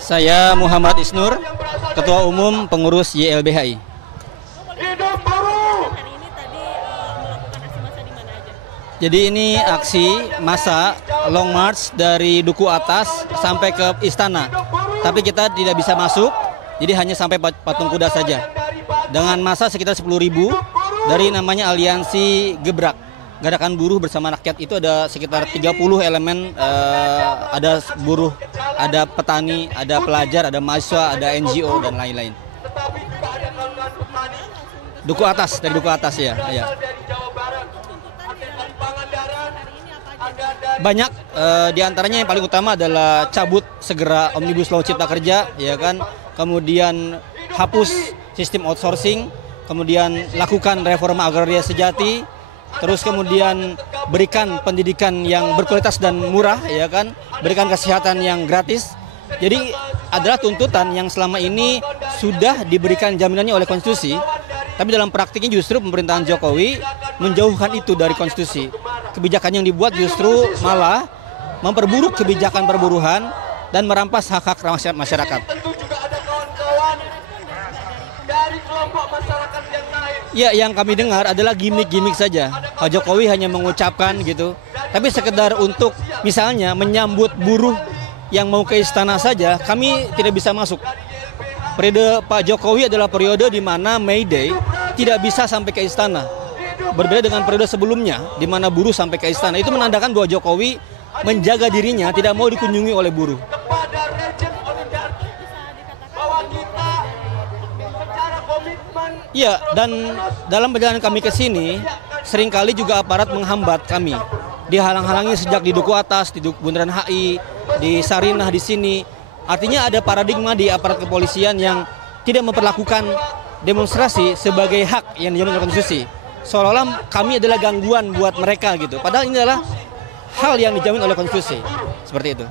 Saya Muhammad Isnur, Ketua Umum Pengurus YLBHI. Jadi ini aksi massa long march dari Duku Atas sampai ke Istana. Tapi kita tidak bisa masuk, jadi hanya sampai Patung Kuda saja. Dengan massa sekitar 10.000 dari namanya Aliansi Gebrak. Gerakan buruh bersama rakyat itu ada sekitar 30 elemen, ada buruh, ada petani, ada pelajar, ada mahasiswa, ada NGO dan lain-lain. Duku Atas, dari Duku Atas ya. Banyak, diantaranya yang paling utama adalah cabut segera Omnibus Law Cipta Kerja, ya kan. Kemudian hapus sistem outsourcing, kemudian lakukan reforma agraria sejati. Terus kemudian berikan pendidikan yang berkualitas dan murah, ya kan, berikan kesehatan yang gratis. Jadi adalah tuntutan yang selama ini sudah diberikan jaminannya oleh konstitusi, tapi dalam praktiknya justru pemerintahan Jokowi menjauhkan itu dari konstitusi. Kebijakan yang dibuat justru malah memperburuk kebijakan perburuhan dan merampas hak-hak masyarakat. Ya, yang kami dengar adalah gimmick-gimmick saja. Pak Jokowi hanya mengucapkan gitu. Tapi sekedar untuk misalnya menyambut buruh yang mau ke istana saja, kami tidak bisa masuk. Periode Pak Jokowi adalah periode di mana May Day tidak bisa sampai ke istana. Berbeda dengan periode sebelumnya, di mana buruh sampai ke istana. Itu menandakan bahwa Jokowi menjaga dirinya, tidak mau dikunjungi oleh buruh. Iya, dan dalam perjalanan kami ke sini, seringkali juga aparat menghambat kami. Dihalang-halangi sejak di Duku Atas, di Bundaran HI, di Sarinah di sini. Artinya ada paradigma di aparat kepolisian yang tidak memperlakukan demonstrasi sebagai hak yang dijamin oleh konstitusi. Seolah-olah kami adalah gangguan buat mereka gitu. Padahal ini adalah hal yang dijamin oleh konstitusi. Seperti itu.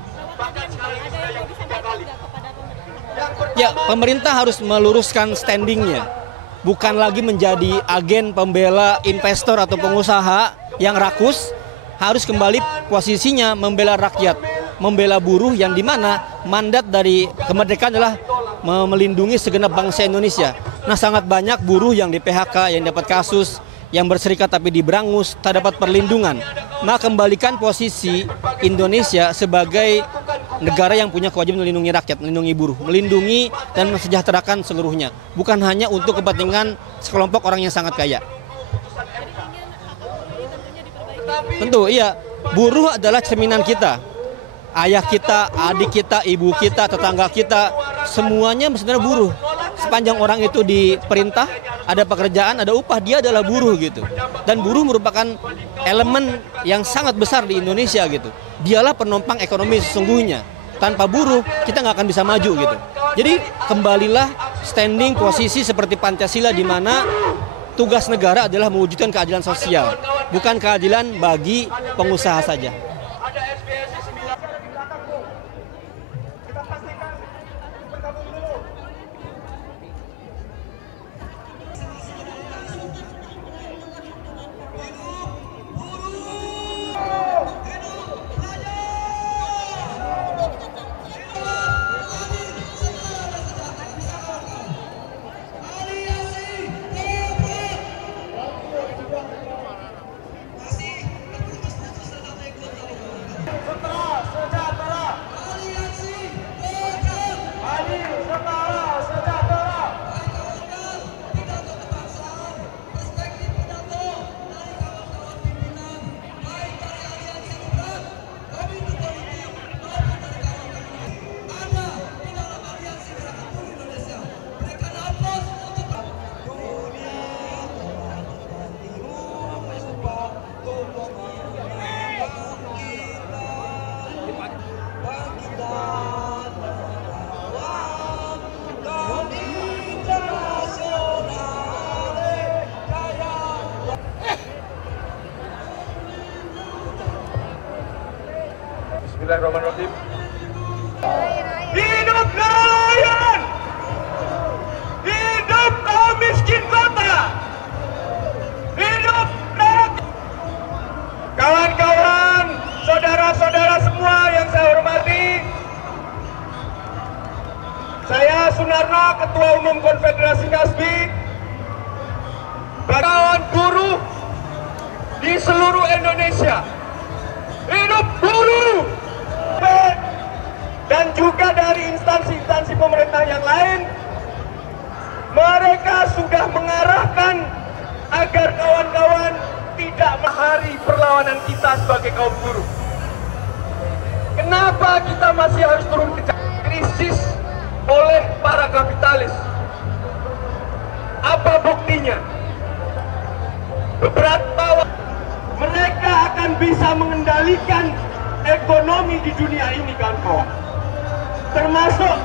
Ya, pemerintah harus meluruskan standingnya. Bukan lagi menjadi agen pembela investor atau pengusaha yang rakus, harus kembali posisinya membela rakyat, membela buruh yang dimana mandat dari kemerdekaan adalah melindungi segenap bangsa Indonesia. Nah, sangat banyak buruh yang di PHK, yang dapat kasus, yang berserikat tapi diberangus, tak dapat perlindungan. Maka kembalikan posisi Indonesia sebagai negara yang punya kewajiban melindungi rakyat, melindungi buruh, melindungi dan mensejahterakan seluruhnya. Bukan hanya untuk kepentingan sekelompok orang yang sangat kaya. Tentu, iya. Buruh adalah cerminan kita. Ayah kita, adik kita, ibu kita, tetangga kita, semuanya sebenarnya buruh. Sepanjang orang itu diperintah, ada pekerjaan, ada upah, dia adalah buruh gitu. Dan buruh merupakan elemen yang sangat besar di Indonesia gitu. Dialah penopang ekonomi sesungguhnya. Tanpa buruh kita nggak akan bisa maju gitu. Jadi kembalilah standing posisi seperti Pancasila, di mana tugas negara adalah mewujudkan keadilan sosial, bukan keadilan bagi pengusaha saja. Bismillahirrahmanirrahim. Hidup nelayan! Hidup kaum miskin kota! Hidup rakyat! Kawan-kawan, saudara-saudara semua yang saya hormati, Pak Sunarno, Ketua Umum Konfederasi Kasbi, kawan buruh di seluruh Indonesia, hidup buruh, dan juga dari instansi-instansi pemerintah yang lain, mereka sudah mengarahkan agar kawan-kawan tidak menghari perlawanan kita sebagai kaum buruh. Kenapa kita masih harus turun ke jalan? Krisis oleh para kapitalis. Apa buktinya? Beberapa mereka akan bisa mengendalikan ekonomi di dunia ini, kawan-kawan. Termasuk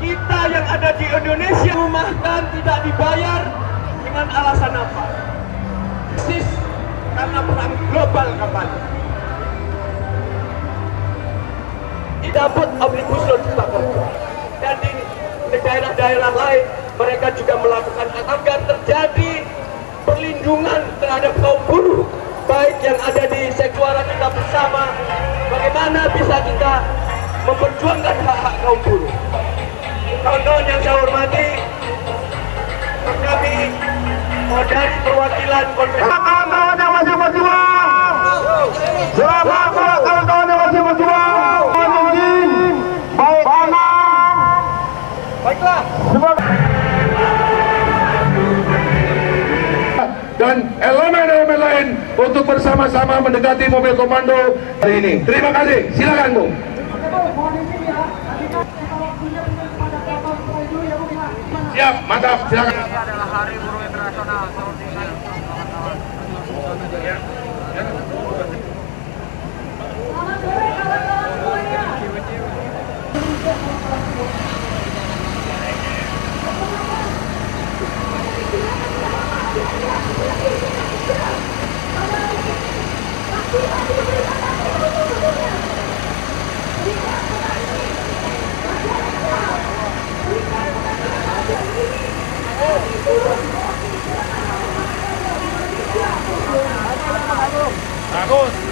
kita yang ada di Indonesia, rumahkan tidak dibayar dengan alasan apa? Krisis karena perang global, kapan? Dapat omnibus law cipta kerja, dan di daerah-daerah lain mereka juga melakukan agar terjadi perlindungan terhadap kaum buruh, baik yang ada di seksuara kita bersama. Bagaimana bisa kita memperjuangkan hak-hak kaum buruh? Kawan-kawan yang saya hormati, kami dari perwakilan konfederasi. Kawan-kawan yang masih berjuang, selamat kawan-kawan yang masih berjuang. Baiklah. Dan elemen-elemen lain untuk bersama-sama mendekati mobil komando hari ini. Terima kasih. Silakan, Bu. Siap, mantap. Silakan. Ini adalah Hari Buruh Internasional tahun ini.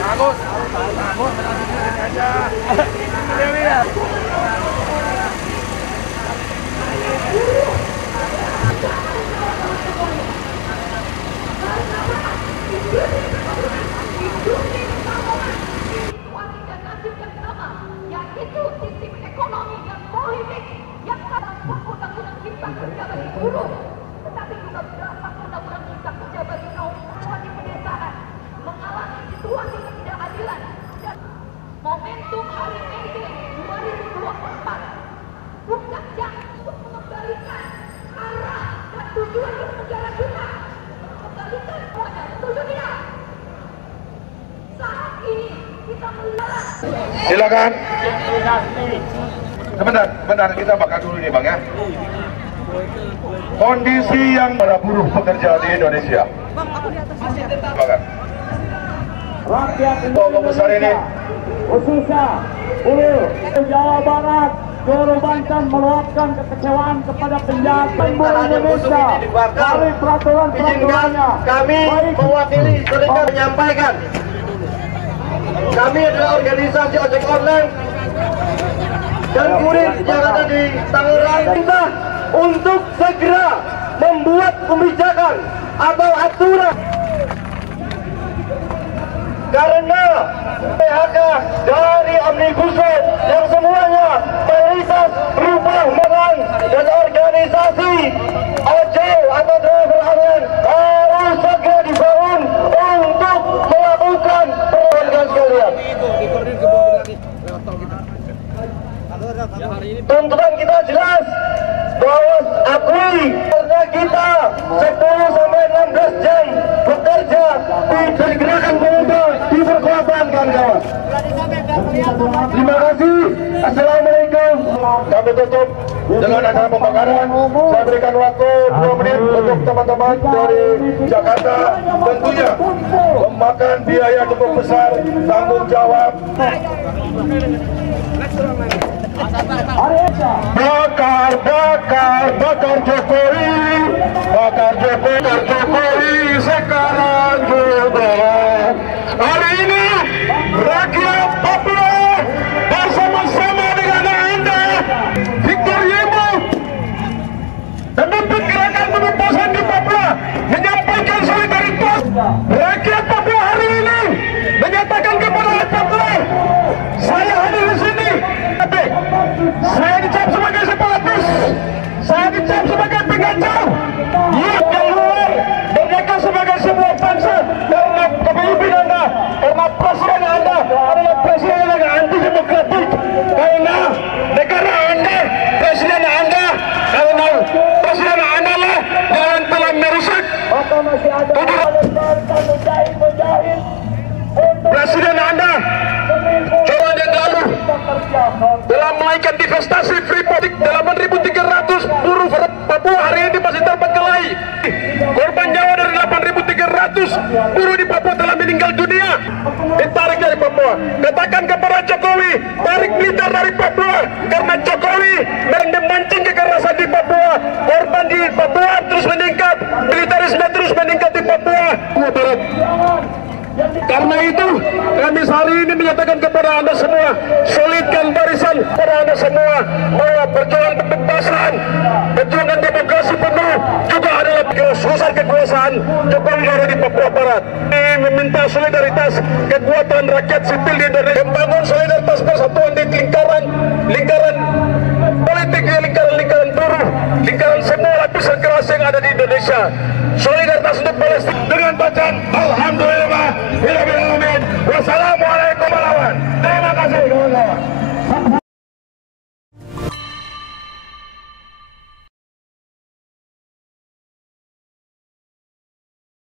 Bagus. Aja. yaitu sistem ekonomi dan politik yang dalam undang-undang cipta kerja bagi buruh, tetapi juga dalam undang-undang cipta kerja bagi kaum buruh di pedesaan, mengalami situasi ketidakadilan. Dan momentum Hari May Day 2024 bukan untuk mengembalikan arah dan tujuan negara kita, mengembalikan semuanya, setuju tidak? Saat ini kita melihat. Silakan. Sebentar, kita bakal dulu nih, Bang, ya. Kondisi yang para buruh pekerja di Indonesia. Silakan. Rakyat Bapak besar ini, khususnya buruh Jawa Barat, Guru Banten meluapkan kekecewaan kepada penjahat buruh Indonesia dari peraturan-peraturannya. Kami mewakili serikat menyampaikan, kami adalah organisasi ojek online dan kurir yang ada di Tangerang, kita untuk segera membuat kebijakan atau aturan karena PHK dari Omnibus Law yang semuanya mayoritas berubah menang, dan organisasi ojol atau driver online harus segera dibangun untuk melakukan perubahan sekalian. Tuntutan kita jelas bahwa akui karena kita 10-16 jam bekerja di gerakan pemuda di perkuatan, kawan-kawan. Terima kasih. Assalamualaikum. Kami tutup dengan acara pembakaran. Saya berikan waktu 2 menit untuk teman-teman dari Jakarta. Tentunya memakan biaya cukup besar, tanggung jawab. Bakar Jokowi sekarang juga. Hari ini rakyat Papua bersama-sama dengan Anda, Victor Yemo, Saya dicap sebagai separatis, saya dicap sebagai pengacau. Yang luar merdeka sebagai sebuah bangsa karena kepemimpinan Anda, karena presiden Anda adalah presiden yang anti demokratik, karena negara Anda, presiden Anda, karena presiden Anda lah yang telah merusak presiden Anda tahun yang lalu telah menaikkan divestasi Freeport 8.300 buruh Papua hari ini masih terbengkalai. Korban nyawa dari 8.300 buruh di Papua telah meninggal dunia, ditarik dari Papua. Katakan kepada Jokowi, tarik militer dari Papua, karena Jokowi memancing kekerasan di Papua. Korban di Papua terus meningkat, militerisme terus meningkat di Papua Barat. Karena itu kami hari ini menyatakan kepada Anda semua, solidkan barisan kepada Anda semua bahwa perjuangan pembebasan, perjuangan demokrasi penuh juga adalah kerusuhan kekuasaan Jokowi Dodo di Papua Barat. Kami meminta solidaritas kekuatan rakyat sipil di Indonesia, membangun solidaritas persatuan di lingkaran politik, lingkaran buruh, lingkaran semua lapisan keras yang ada di Indonesia. Solidaritas untuk Palestina dengan bacaan Alhamdulillah.